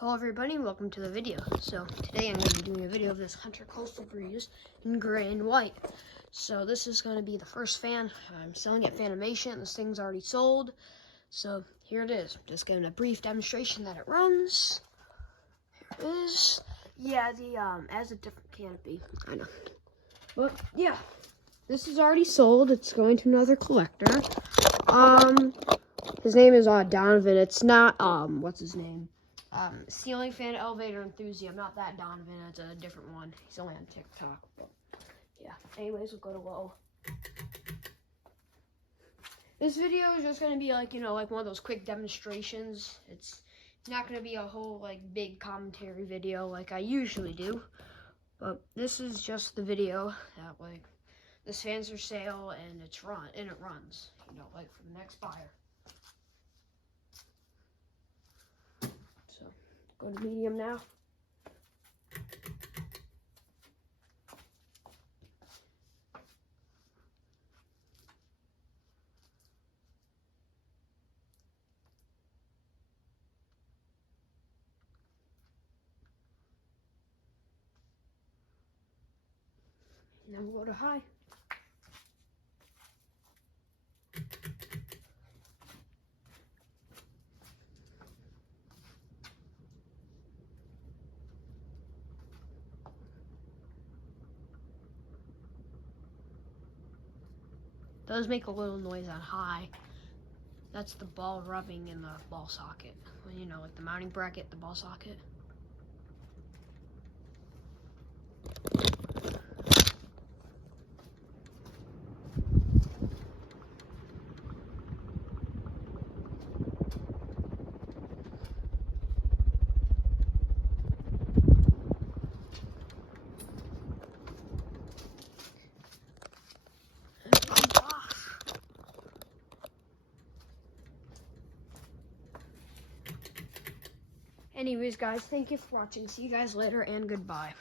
Hello everybody and welcome to the video. So today I'm going to be doing a video of this Hunter Coastal Breeze in gray and white. So this is going to be the first fan. I'm selling at Fanimation. This thing's already sold. So here it is. Just giving a brief demonstration that it runs. Here it is. Yeah, has a different canopy. I know. But yeah, this is already sold. It's going to another collector. His name is Donovan. It's not what's his name? Ceiling fan elevator enthusiast. Not that Donovan, it's a different one. He's only on TikTok. But yeah. Anyways, we'll go to low. This video is just gonna be like, like one of those quick demonstrations. It's not gonna be a whole like big commentary video like I usually do. But this is just the video that like this fan's for sale and it runs. Like for the next buyer. So go to medium now. And then we'll go to high. Does make a little noise on high. That's the ball rubbing in the ball socket. Like the mounting bracket, the ball socket. Anyways, guys, thank you for watching. See you guys later, and goodbye.